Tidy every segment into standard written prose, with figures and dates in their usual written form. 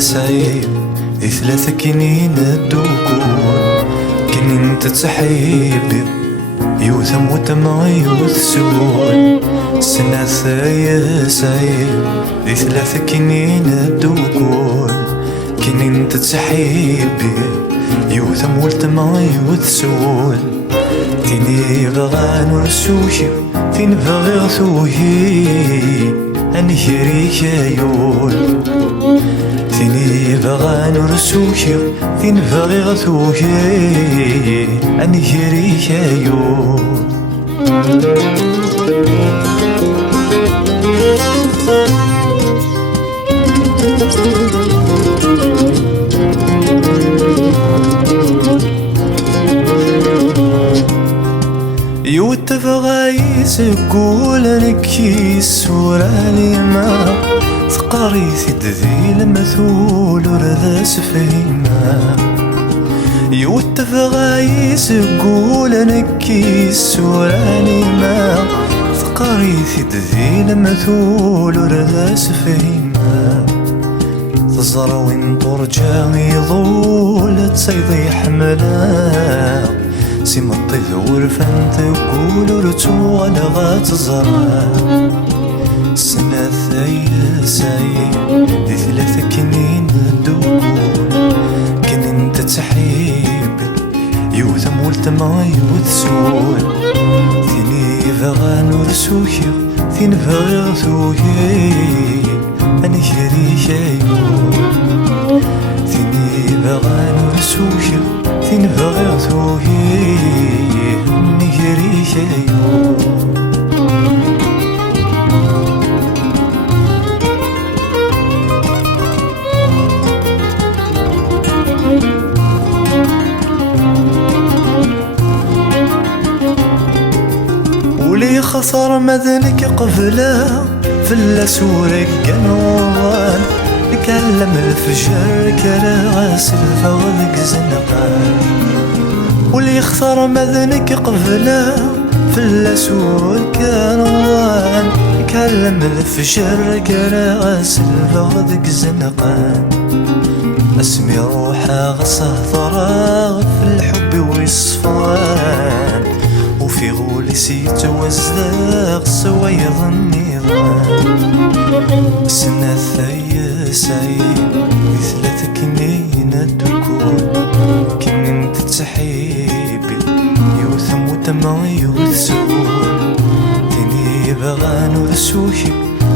سعيد ذي 3 كنين الدكون كنين تتحيب يوثم وتمعي وثسول سنة يا سعيد ذي 3 كنين الدكون كنين تتحيب يوثم وتمعي وثسول تيني بغا نرسوشي تين بغي غثوهي أنهريك يول تيني بغا نرسوشي تين بغي غثوهي أنهريك يول يوتفغا يسقول نكي سوراني ما ثقاري ثدذي المثول ورذا سفيما يوتفغا يسقول نكي سوراني ما ثقاري ثدذي المثول ورذا سفيما تزرع وين ترجع يضول تصيدي حملا سيما الطيور فانت تقول رتو انا غاتزرع سنة يا سعيد ذي 3 كنين الدكون كنين تتحيب يوثم والتمعي وثسول ثيني بغا نرسوكي ثين بغي غثوكي أنا شريك يول ثيني بغا نرسوكي ثين بغي غثوكي أنا شريك يول ولي خسر مذنك قبله في اللسورك قنوان كلم الفجر كراس الفوضك زنقان ولي خسر مذنك قبله في اللسورك قنوان كلم الفجر كراس الفوضك زنقان اسمي روحه غصه ضراغ في الحب والصفان وفي غولي سيت وزاق سويض النظام سنة يا سعيد ذي 3 كنين الدكون كنين تتحيبي يوثم وتمعي وثسول تيني بغا نرسوكي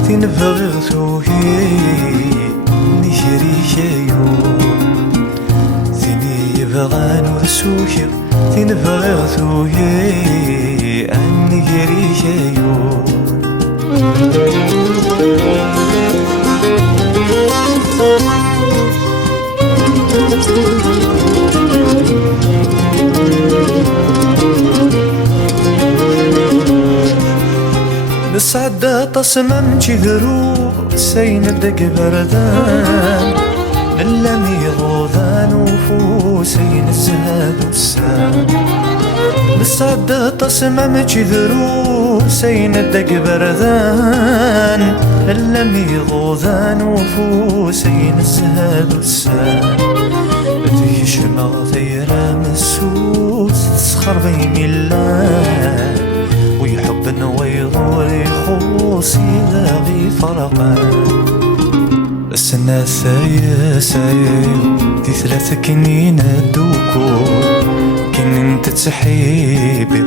تين بغي غثوكي نشريك يول تيني بغا نرسوكي تين بغي غثوكي أني جريك يول نسعد تصمم جذرو سين الدق بردان اللمي ضوذان وفوسين الزهاد والسان نسعد تصمم جذرو سين الدق بردان اللمي ضوذان وفوسين الزهاد والسان ذي شمع ثيرا مسوس تسخر بين الله ويحب ويضور يخوص يلاغي فرقان السنة يا سعيد ذي 3 كنين الدكون كنين تتحيب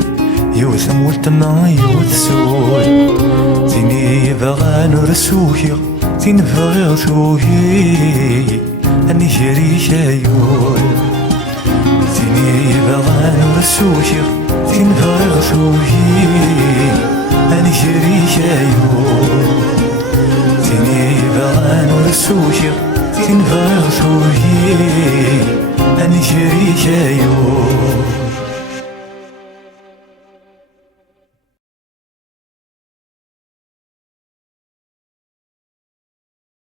يوثم والتمعي وثسول ثيني بغا نرسوكي ثين بغي غثوكي أني شريك يول ثيني بغا نرسوكي ثين بغي غثوكي أني شريك يول ثيني بغا نرسوكي ثين بغي غثوكي أني شريك يول